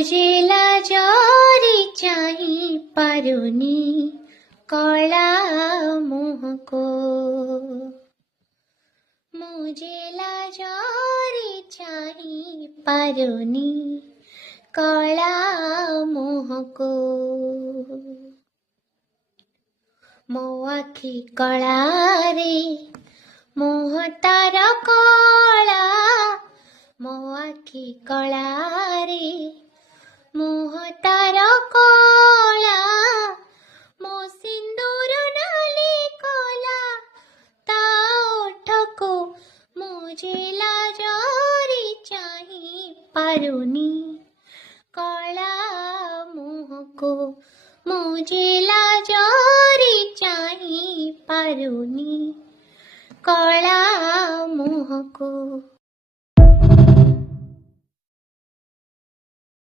मुझेला जरी चाही पारुनी कला मुहको मुझेला जरी चाही पारुनी कला मुहको मो आखि कला रे मोह तार कला मो आखि कला रे मोह तार कला मो सिंदूर नाली कला ता ओठको मुझेला जरी चाही पारुनी कला मुहको मुझेला जरी चाही पारुनी कला मुहको।